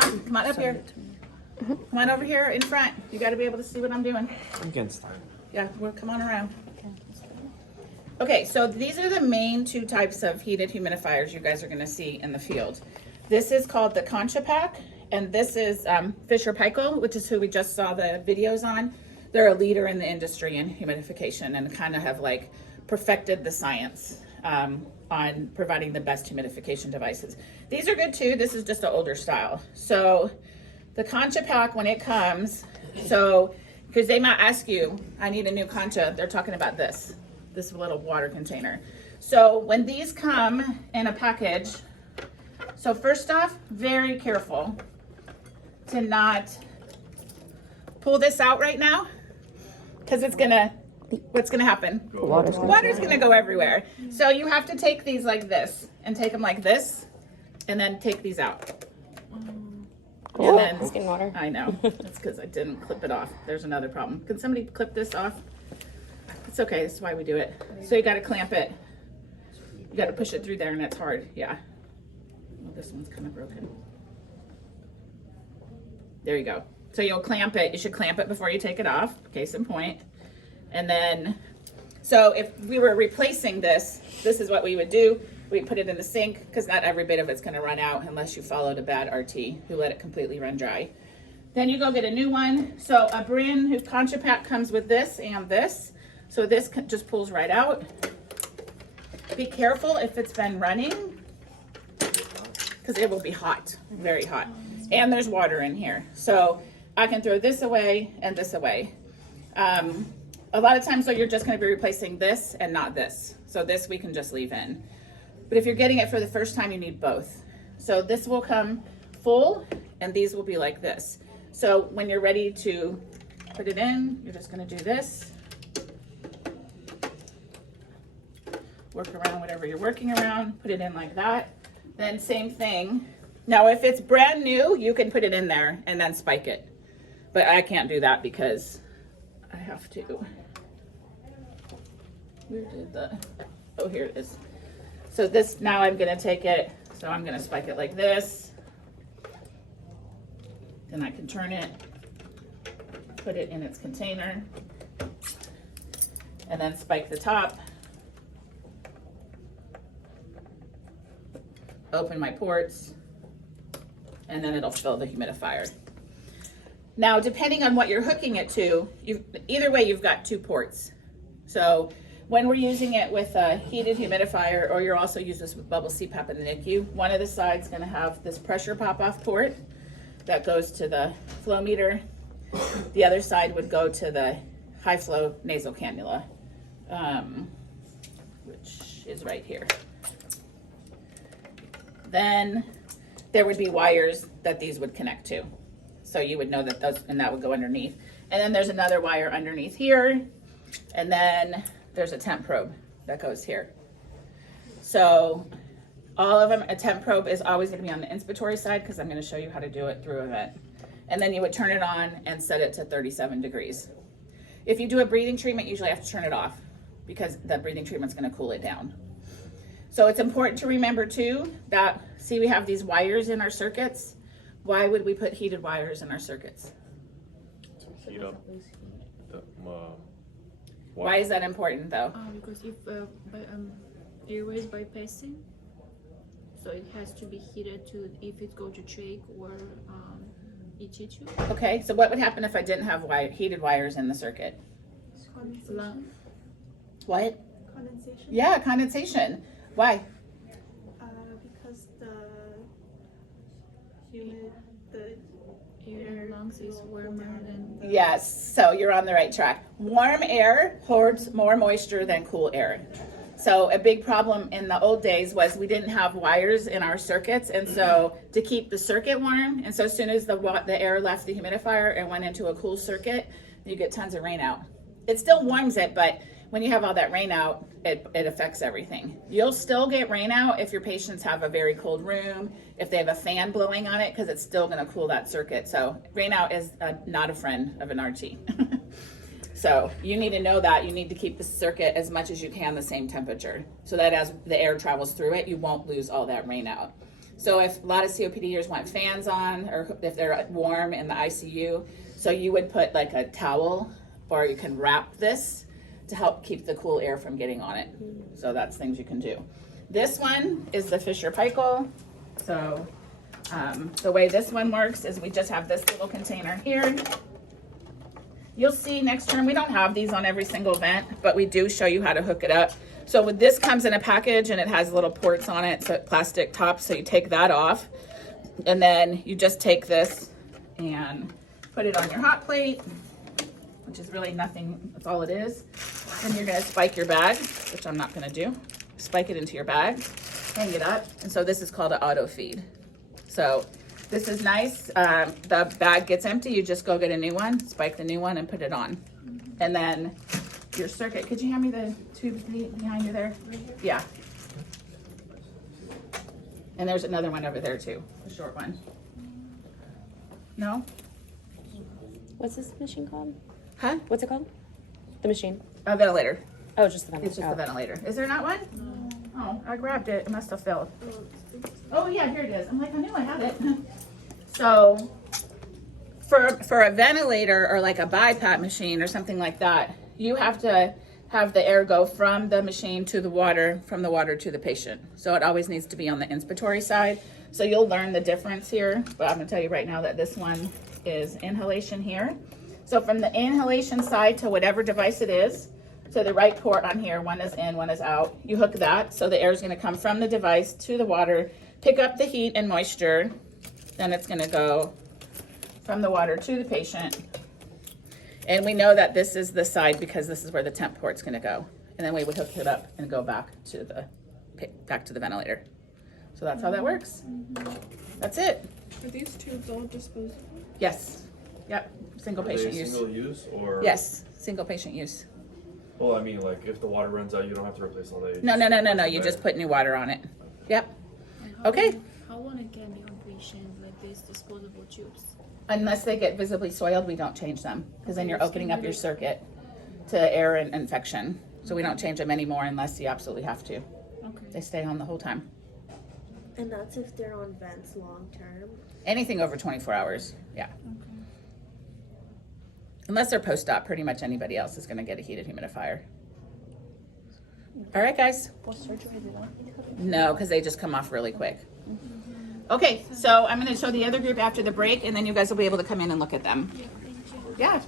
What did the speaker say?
Come on up here. Come on over here in front. You got to be able to see what I'm doing. You can start. Yeah, well, come on around. Okay, so these are the main two types of heated humidifiers you guys are going to see in the field. This is called the Concha pack, and this is Fisher Paykel, which is who we just saw the videos on. They're a leader in the industry in humidification and kind of have like perfected the science on providing the best humidification devices. These are good too. This is just an older style. So the Concha pack, when it comes, so because they might ask you, I need a new Concha, they're talking about this little water container. So when these come in a package, so first off, very careful to not pull this out right now, because what's gonna happen? Water's gonna go everywhere. So you have to take these like this and take them like this and then take these out. Oh, And then, it's getting water. I know, that's because I didn't clip it off. There's another problem. Can somebody clip this off? It's okay, this is why we do it. So you gotta clamp it. You gotta push it through there and it's hard, yeah. Well, this one's kind of broken. There you go. So you'll clamp it, you should clamp it before you take it off, case in point. And then, so if we were replacing this, this is what we would do. We put it in the sink, because not every bit of it's gonna run out unless you followed a bad RT who let it completely run dry. Then you go get a new one. So a brand new Concha pack comes with this and this. So this just pulls right out. Be careful if it's been running, because it will be hot, very hot. And there's water in here. So I can throw this away and this away. A lot of times though, you're just gonna be replacing this and not this. So this we can just leave in. But if you're getting it for the first time, you need both. So this will come full and these will be like this. So when you're ready to put it in, you're just gonna do this. Work around whatever you're working around, put it in like that. Then same thing. Now if it's brand new, you can put it in there and then spike it. But I can't do that because I have to. Where did oh, here it is. So this, now I'm gonna take it, so I'm gonna spike it like this. Then I can turn it, put it in its container, and then spike the top. Open my ports, and then it'll fill the humidifier. Now, depending on what you're hooking it to, either way, you've got two ports. So when we're using it with a heated humidifier, or you're also using this with bubble CPAP in the NICU, one of the sides gonna have this pressure pop-off port that goes to the flow meter. The other side would go to the high flow nasal cannula, which is right here. Then there would be wires that these would connect to. So you would know that those, and that would go underneath. And then there's another wire underneath here. And then there's a temp probe that goes here. So all of them, a temp probe is always gonna be on the inspiratory side, because I'm gonna show you how to do it through a vent. And then you would turn it on and set it to 37 degrees. If you do a breathing treatment, you usually have to turn it off, because the breathing treatment's gonna cool it down. So it's important to remember too that, see, we have these wires in our circuits. Why would we put heated wires in our circuits? Heat up the Why is that important though? Because if airways bypassing, so it has to be heated to if it go to trach or ET tube. Okay, so what would happen if I didn't have heated wires in the circuit? Condensation. What? Condensation. Yeah, condensation. Why? Because the humid, the Your lungs is warmer than Yes, so you're on the right track. Warm air holds more moisture than cool air. So a big problem in the old days was we didn't have wires in our circuits, and so to keep the circuit warm, and so as soon as the air left the humidifier and went into a cool circuit, you get tons of rain out. It still warms it, but when you have all that rain out, it affects everything. You'll still get rain out if your patients have a very cold room, if they have a fan blowing on it, because it's still going to cool that circuit. So rain out is not a friend of an RT. So you need to know that. You need to keep the circuit as much as you can the same temperature, so that as the air travels through it, you won't lose all that rain out. So if a lot of COPDers want fans on, or if they're warm in the ICU, so you would put like a towel, or you can wrap this to help keep the cool air from getting on it. So that's things you can do. This one is the Fisher-Paykel. So the way this one works is we just have this little container here. You'll see next term, we don't have these on every single vent, but we do show you how to hook it up. So with this comes in a package and it has little ports on it, so plastic tops, so you take that off. And then you just take this and put it on your hot plate, which is really nothing, that's all it is. Then you're gonna spike your bag, which I'm not gonna do. Spike it into your bag, hang it up. And so this is called an auto feed. So this is nice. The bag gets empty, you just go get a new one, spike the new one and put it on. And then your circuit, could you hand me the tube behind you there? Yeah. And there's another one over there too, a short one. No? What's this machine called? Huh? What's it called? The machine. A ventilator. Oh, just the ventilator. It's just a ventilator. Is there not one? Oh, I grabbed it. It must have fell. Oh yeah, here it is. I'm like, I knew I had it. So for a ventilator or like a BiPAP machine or something like that, you have to have the air go from the machine to the water, from the water to the patient. So it always needs to be on the inspiratory side. So you'll learn the difference here, but I'm gonna tell you right now that this one is inhalation here. So from the inhalation side to whatever device it is, to the right port on here, one is in, one is out. You hook that, so the air is gonna come from the device to the water, pick up the heat and moisture, then it's gonna go from the water to the patient. And we know that this is the side because this is where the temp port's gonna go. And then we would hook it up and go back to the ventilator. So that's how that works. That's it. Are these tubes all disposable? Yes. Yep. Single Are they patient use. single use or? Yes. Single patient use. Well, I mean, like if the water runs out, you don't have to replace all that. No. You just put new water on it. Yep. And Okay. How long it can be on patient like these disposable tubes? Unless they get visibly soiled, we don't change them because then you're Okay, opening up your circuit to air and infection. So we don't change them anymore unless you absolutely have to. Okay. They stay on the whole time. And that's if they're on vents long term. Anything over 24 hours. Yeah. Unless they're post-op, pretty much anybody else is going to get a heated humidifier. All right, guys. No, because they just come off really quick. Okay, so I'm going to show the other group after the break, and then you guys will be able to come in and look at them. Yeah, thank you. Yeah.